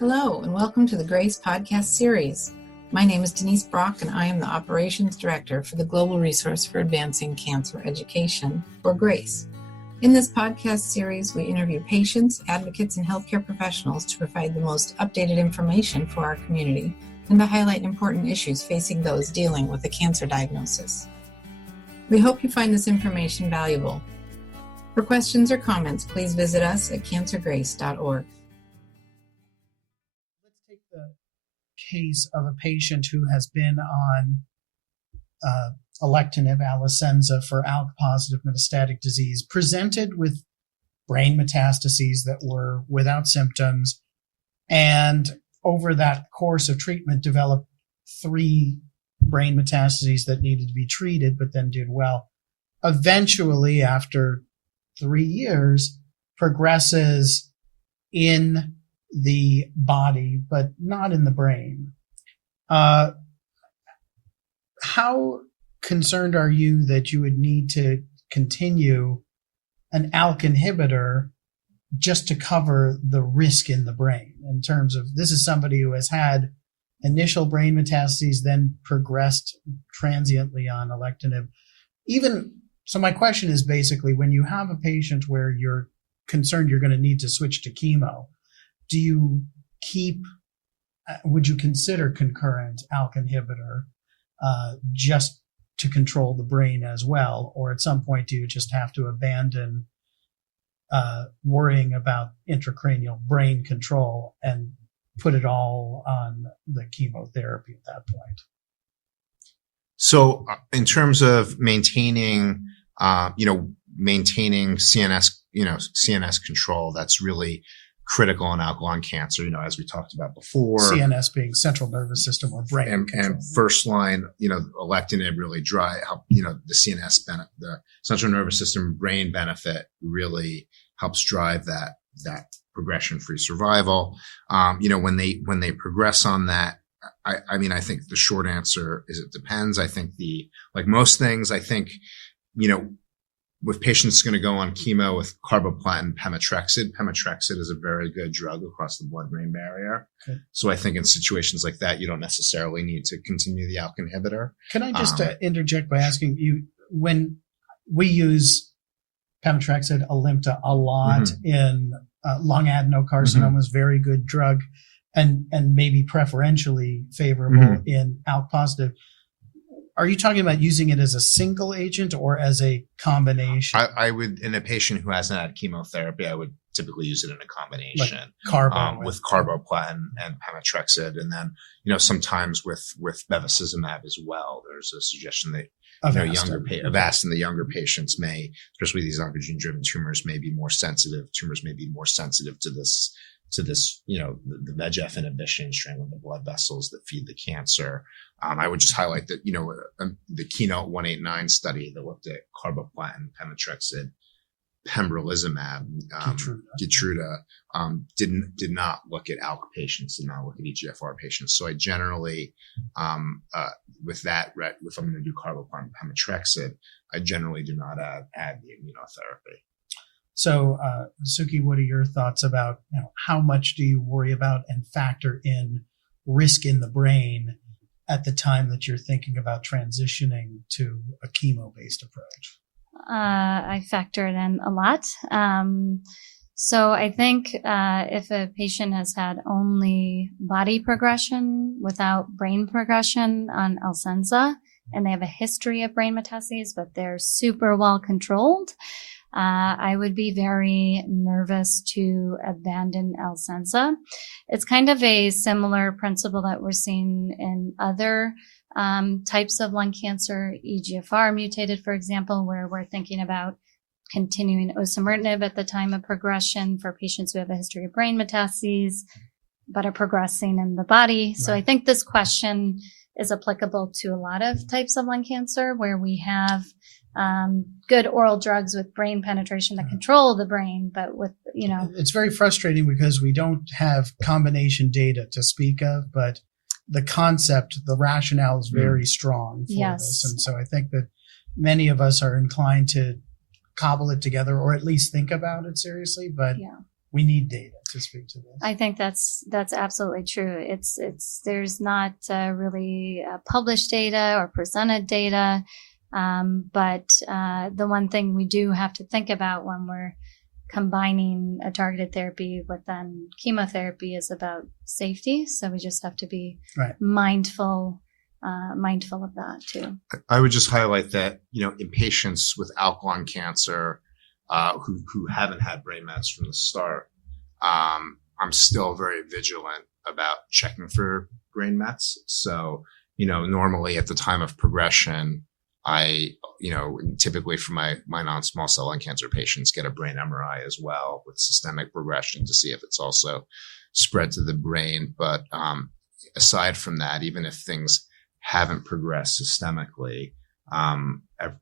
Hello, and welcome to the GRACE podcast series. My name is Denise Brock, and I am the Operations Director for the Global Resource for Advancing Cancer Education, or GRACE. In this podcast series, we interview patients, advocates, and healthcare professionals to provide the most updated information for our community and to highlight important issues facing those dealing with a cancer diagnosis. We hope you find this information valuable. For questions or comments, please visit us at cancergrace.org. The case of a patient who has been on alectinib, Alecensa, for ALK positive metastatic disease, presented with brain metastases that were without symptoms, and over that course of treatment developed 3 brain metastases that needed to be treated, but then did well. Eventually, after 3 years, progresses in the body, but not in the brain. How concerned are you that you would need to continue an ALK inhibitor just to cover the risk in the brain, in terms of this is somebody who has had initial brain metastases, then progressed transiently on alectinib? So my question is basically, when you have a patient where you're concerned you're going to need to switch to chemo, would you consider concurrent ALK inhibitor just to control the brain as well? Or at some point, do you just have to abandon worrying about intracranial brain control and put it all on the chemotherapy at that point? So in terms of maintaining CNS control, that's really critical in ALK lung cancer, as we talked about before. CNS being central nervous system or brain. And first line, alectinib really help, the CNS benefit, the central nervous system brain benefit really helps drive that progression-free survival. When they progress on that, I think the short answer is it depends. I think like most things, with patients going to go on chemo with carboplatin, pemetrexed is a very good drug across the blood-brain barrier. Okay. So I think in situations like that, you don't necessarily need to continue the ALK inhibitor. Can I just interject by asking you, when we use pemetrexed, Alimta a lot in lung adenocarcinomas, very good drug, and maybe preferentially favorable in ALK positive. Are you talking about using it as a single agent or as a combination? I would, in a patient who hasn't had chemotherapy, I would typically use it in a combination, with carboplatin and pemetrexed, and then sometimes with bevacizumab as well. There's a suggestion that Avastin, the younger patients may, especially these oncogene-driven tumors, may be more sensitive. Tumors may be more sensitive to this, the VEGF inhibition, strangling the blood vessels that feed the cancer. I would just highlight that, the Keynote 189 study that looked at carboplatin, pemetrexed, pembrolizumab, Keytruda, did not look at ALK patients, did not look at EGFR patients. So I generally, if I'm going to do carboplatin, pemetrexed, I generally do not add the immunotherapy. So, Suki, what are your thoughts about how much do you worry about and factor in risk in the brain at the time that you're thinking about transitioning to a chemo-based approach? I factor it in a lot. So I think if a patient has had only body progression without brain progression on Alecensa, and they have a history of brain metastases, but they're super well controlled, I would be very nervous to abandon Alecensa. It's kind of a similar principle that we're seeing in other types of lung cancer, EGFR mutated, for example, where we're thinking about continuing osimertinib at the time of progression for patients who have a history of brain metastases but are progressing in the body. Right. So I think this question is applicable to a lot of types of lung cancer where we have good oral drugs with brain penetration that control the brain, but with, It's very frustrating because we don't have combination data to speak of, but the concept, the rationale is very strong for this. And so I think that many of us are inclined to cobble it together or at least think about it seriously, but we need data. to speak to this. I think that's absolutely true. There's not really published data or presented data, but the one thing we do have to think about when we're combining a targeted therapy with then chemotherapy is about safety. So we just have to be mindful of that too. I would just highlight that, in patients with ALK lung cancer who haven't had brain mets from the start, I'm still very vigilant about checking for brain mets. So, normally at the time of progression, I, typically for my non-small cell lung cancer patients, get a brain MRI as well with systemic progression to see if it's also spread to the brain. But aside from that, even if things haven't progressed systemically,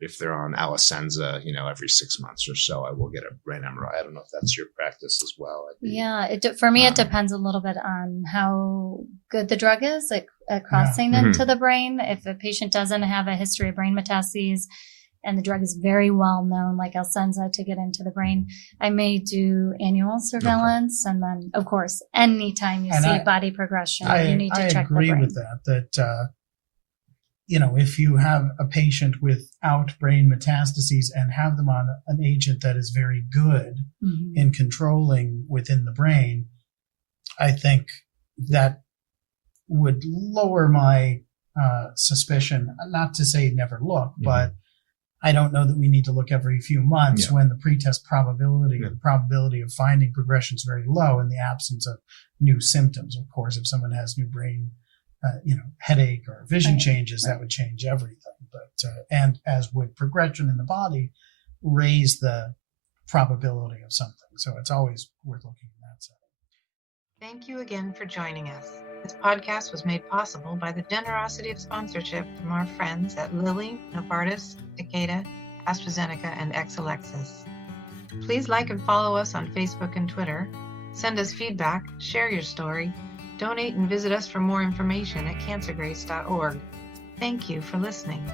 if they're on Alecensa, every 6 months or so, I will get a brain MRI. I don't know if that's your practice as well. For me, it depends a little bit on how good the drug is at crossing into the brain. If a patient doesn't have a history of brain metastases and the drug is very well known, like Alecensa, to get into the brain, I may do annual surveillance. Okay. And then, of course, anytime you see body progression, you need to check the brain. I agree with that if you have a patient without brain metastases and have them on an agent that is very good in controlling within the brain, I think that would lower my suspicion. Not to say never look, but I don't know that we need to look every few months when the pretest probability or the probability of finding progression is very low in the absence of new symptoms. Of course, if someone has new brain headache or vision changes, that would change everything. But and as would progression in the body, raise the probability of something. So it's always worth looking at that setting. Thank you again for joining us. This podcast was made possible by the generosity of sponsorship from our friends at Lilly, Novartis, Takeda, AstraZeneca, and Exelixis. Please like and follow us on Facebook and Twitter. Send us feedback, share your story, donate and visit us for more information at cancergrace.org. Thank you for listening.